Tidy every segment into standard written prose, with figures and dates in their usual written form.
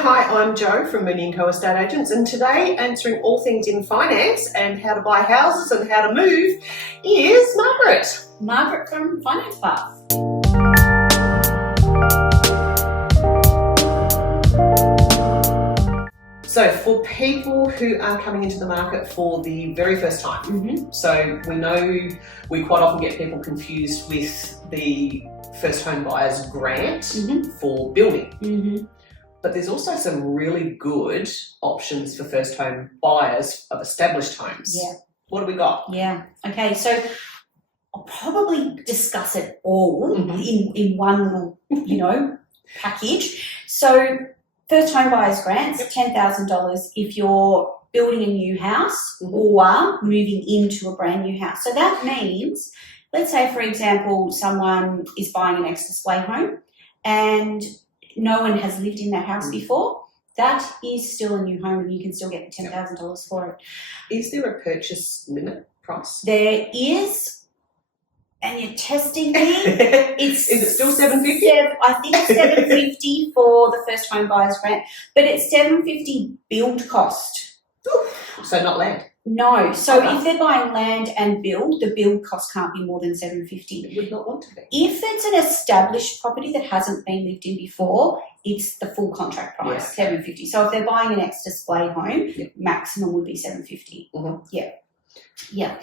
Hi, I'm Jo from Mooney & Co Estate Agents, and today answering all things in finance and how to buy houses and how to move is Margaret. Margaret from Finance Path. So for people who are coming into the market for the very first time, so we know we quite often get people confused with the First Home Buyers Grant for building. But there's also some really good options for first home buyers of established homes. Yeah. What do we got? Yeah. Okay, so I'll probably discuss it all in one little, package. So First Home Buyers Grants, $10,000 if you're building a new house or moving into a brand new house. So that means, let's say, for example, someone is buying an ex-display home and no one has lived in that house before. That is still a new home and you can still get the $10,000 for it. Is there a purchase limit price? There is, and you're testing me. Is it still $750? I think it's $750 for the First Home Buyers Grant, but it's $750 build cost. So not land? No. So if they're buying land and build, the build cost can't be more than $750. It would not want to be. If it's an established property that hasn't been lived in before, it's the full contract price, $750. So if they're buying an ex-display home, maximum would be $750. Yeah.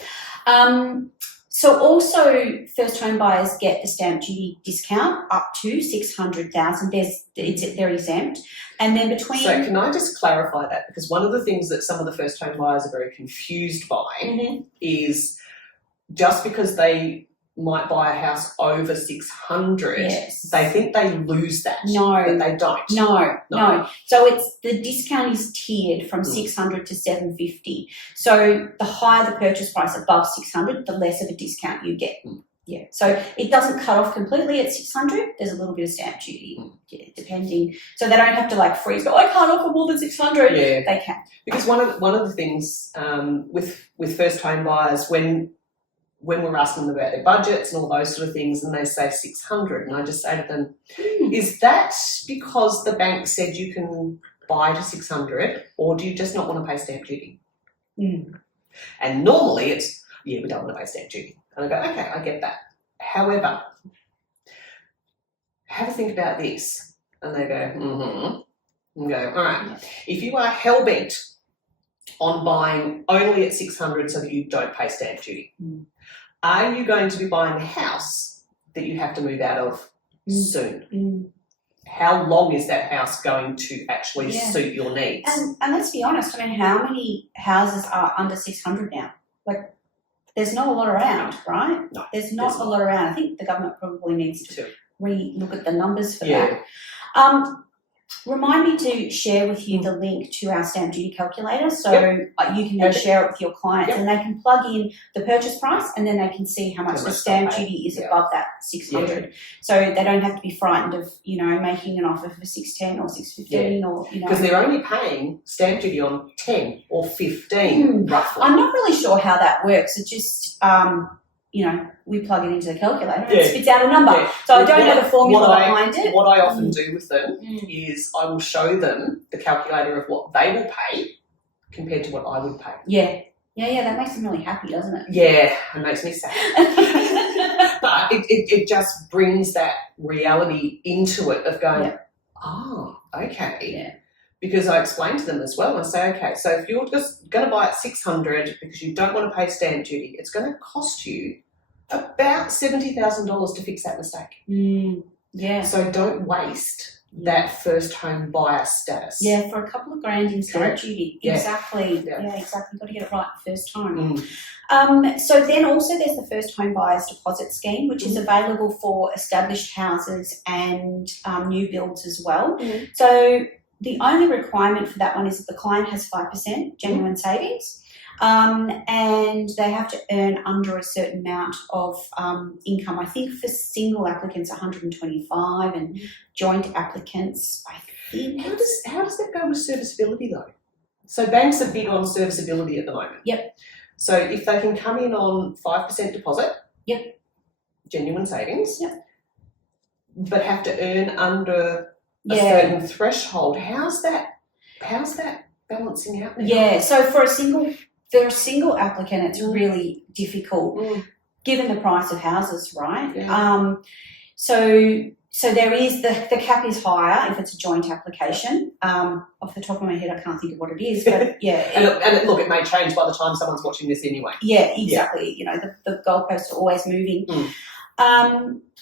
So also first home buyers get the stamp duty discount up to $600,000. They're exempt. And then between... So can I just clarify that? Because one of the things that some of the first home buyers are very confused by is just because they might buy a house over 600, they think they lose that. No. But they don't. No. So it's the discount is tiered from 600 to 750. So the higher the purchase price above 600, the less of a discount you get. Yeah. So it doesn't cut off completely at 600. There's a little bit of stamp duty, depending. So they don't have to freeze. Go, I can't offer more than 600. Yeah. They can. Because one of the things with first home buyers, when we're asking them about their budgets and all those sort of things, and they say 600, and I just say to them, is that because the bank said you can buy to 600, or do you just not want to pay stamp duty? And normally it's, we don't want to pay stamp duty. And I go, okay, I get that. However, have a think about this. And they go, and go, all right, if you are hell-bent on buying only at 600 so that you don't pay stamp duty, are you going to be buying a house that you have to move out of soon? How long is that house going to actually suit your needs? And let's be honest, how many houses are under 600 now? There's not a lot around, right? No, there's not a lot around. I think the government probably needs to re-look at the numbers for that. Remind me to share with you the link to our stamp duty calculator so you can then share it with your clients and they can plug in the purchase price and then they can see how much the stamp duty is above that 600. So they don't have to be frightened of, making an offer for 610 or 615 or, Because they're only paying stamp duty on 10 or 15 roughly. I'm not really sure how that works. It just... we plug it into the calculator and it spits out a number. So I don't know the formula behind it. What I often do with them is I will show them the calculator of what they will pay compared to what I would pay. Yeah, that makes them really happy, doesn't it? Yeah, it makes me sad. But it just brings that reality into it of going, okay. Yeah. Because I explain to them as well and say, okay, so if you're just going to buy at 600 because you don't want to pay stamp duty, it's going to cost you about $70,000 to fix that mistake. So don't waste that first home buyer status. Yeah, for a couple of grand in stamp duty. Exactly. Yeah, exactly. Got to get it right the first time. So then also there's the First Home Buyers Deposit Scheme, which is available for established houses and new builds as well. So the only requirement for that one is that the client has 5% genuine savings. And they have to earn under a certain amount of income. I think for single applicants, 125, and joint applicants, I think. How does that go with serviceability though? So banks are big on serviceability at the moment. So if they can come in on 5% deposit, genuine savings, but have to earn under a certain threshold. How's that balancing out now? Yeah, so for a single applicant, it's really difficult given the price of houses, right? Yeah. So there is the cap is higher if it's a joint application. Off the top of my head, I can't think of what it is, but yeah. and look, it may change by the time someone's watching this anyway. Yeah, exactly. You know, the goalposts are always moving.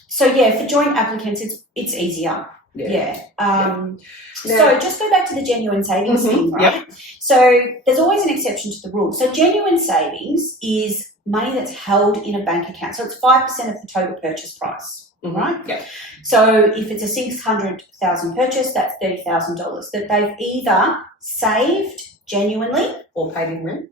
So yeah, for joint applicants, it's easier. So just go back to the genuine savings thing, right? Yep. So there's always an exception to the rule. So genuine savings is money that's held in a bank account. So it's 5% of the total purchase price, right? Yeah. So if it's a $600,000 purchase, that's $30,000 that they've either saved genuinely or paid in rent.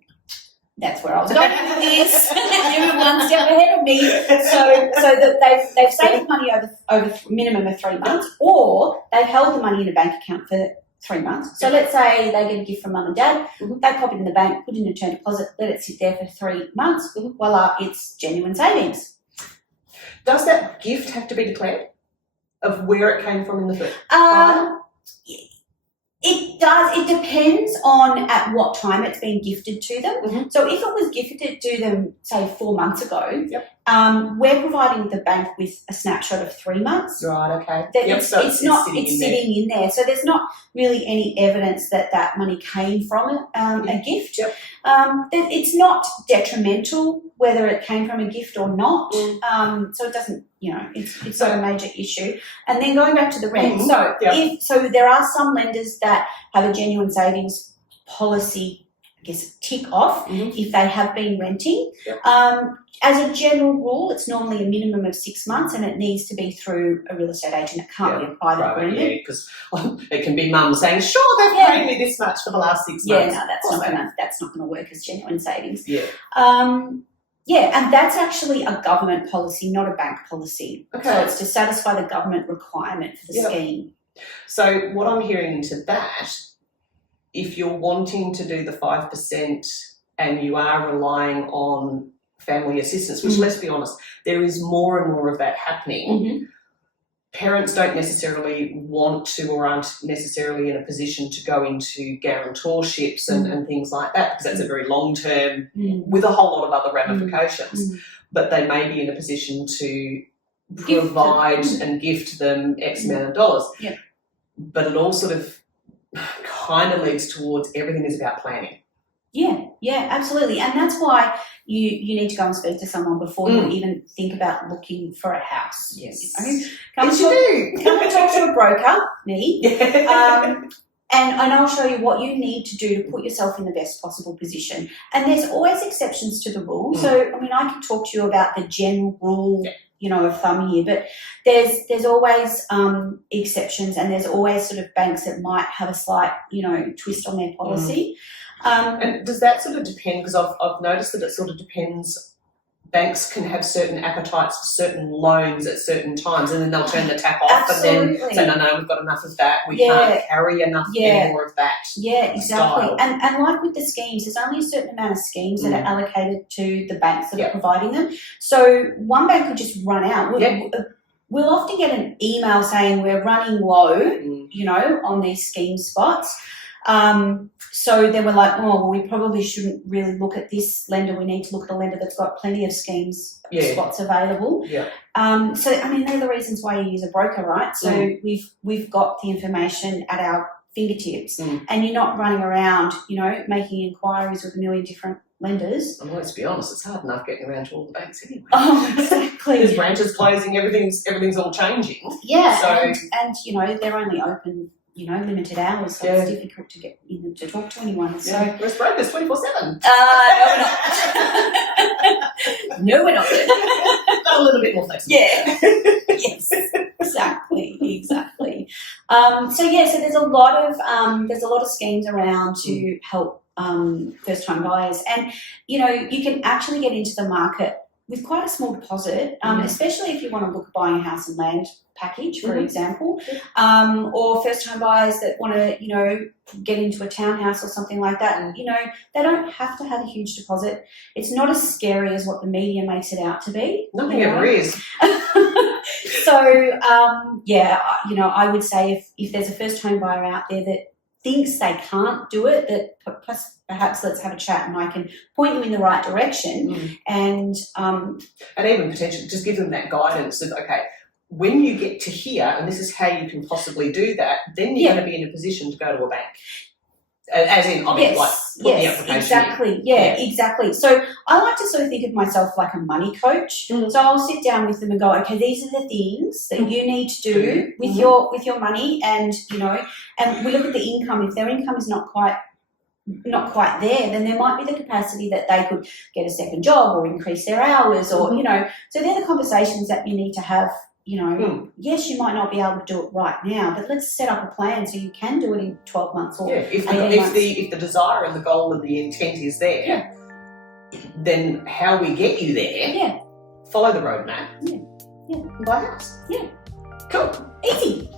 That's where I was going with this. You're one step ahead of me. So that they've saved money over a minimum of 3 months, or they've held the money in a bank account for 3 months. So let's say they get a gift from mum and dad, they pop it in the bank, put in a term deposit, let it sit there for 3 months. Voila, it's genuine savings. Does that gift have to be declared of where it came from in the first? It does. It depends on at what time it's been gifted to them. So if it was gifted to them, say, 4 months ago, we're providing the bank with a snapshot of 3 months. Right. Okay. It's sitting in there. So there's not really any evidence that money came from a gift. It's not detrimental whether it came from a gift or not. So it doesn't. It's not a major issue. And then going back to the rent, so there are some lenders that have a genuine savings policy, I guess, tick off if they have been renting. As a general rule, it's normally a minimum of 6 months, and it needs to be through a real estate agent. It can't be a private agreement. Yeah, because it can be mum saying, "Sure, they've paid me this much for the last 6 months." Yeah, no, that's not gonna work as genuine savings. Yeah. And that's actually a government policy, not a bank policy. Okay. So it's to satisfy the government requirement for the scheme. So what I'm hearing into that, if you're wanting to do the 5% and you are relying on family assistance, which let's be honest, there is more and more of that happening. Parents don't necessarily want to or aren't necessarily in a position to go into guarantorships and things like that, because that's a very long term with a whole lot of other ramifications. But they may be in a position to provide and gift them X amount of dollars. But it all sort of kind of leads towards everything is about planning. Yeah, absolutely. And that's why you need to go and speak to someone before you even think about looking for a house. Yes. Come and talk to a broker, me. And I'll show you what you need to do to put yourself in the best possible position. And there's always exceptions to the rule. So, I mean, I can talk to you about the general rule, of thumb here, but there's always exceptions, and there's always sort of banks that might have a slight, twist on their policy. And does that sort of depend, because I've noticed that it sort of depends, banks can have certain appetites for certain loans at certain times, and then they'll turn the tap off and then say, no, we've got enough of that, we can't carry enough anymore of that. Yeah, exactly. And like with the schemes, there's only a certain amount of schemes that are allocated to the banks that are providing them. So one bank could just run out. We'll often get an email saying we're running low, on these scheme spots. So then we're like, we probably shouldn't really look at this lender. We need to look at a lender that's got plenty of schemes spots available. So, I mean, they're the reasons why you use a broker, right? So we've got the information at our fingertips, and you're not running around, making inquiries with a million different lenders. Well, let's be honest, it's hard enough getting around to all the banks anyway. Oh, exactly. There's branches closing, everything's all changing. Yeah, so, and they're only open, limited hours, so it's difficult to get in to talk to anyone. So whereas brokers 24/7. No, we're not. A little bit more flexible. Yeah. Yes. Exactly. So there's a lot of schemes around to help first time buyers, and you can actually get into the market with quite a small deposit, especially if you want to look at buying a house and land package, for example, or first-time buyers that want to, get into a townhouse or something like that. And, they don't have to have a huge deposit. It's not as scary as what the media makes it out to be. Nothing ever is. So, I would say if there's a first home buyer out there that thinks they can't do it, that perhaps let's have a chat and I can point you in the right direction. And even potentially just give them that guidance of, okay, when you get to here, and this is how you can possibly do that, then you're going to be in a position to go to a bank. As in, put the application exactly. in. Exactly. So I like to sort of think of myself like a money coach. So I'll sit down with them and go, okay, these are the things that you need to do with your money, and and we look at the income. If their income is not quite there, then there might be the capacity that they could get a second job or increase their hours, or So they're the conversations that you need to have. Yes, you might not be able to do it right now, but let's set up a plan so you can do it in 12 months or if 18 months. the desire and the goal and the intent is there, then how we get you there, follow the roadmap, buy a house. Yeah. Cool. Easy.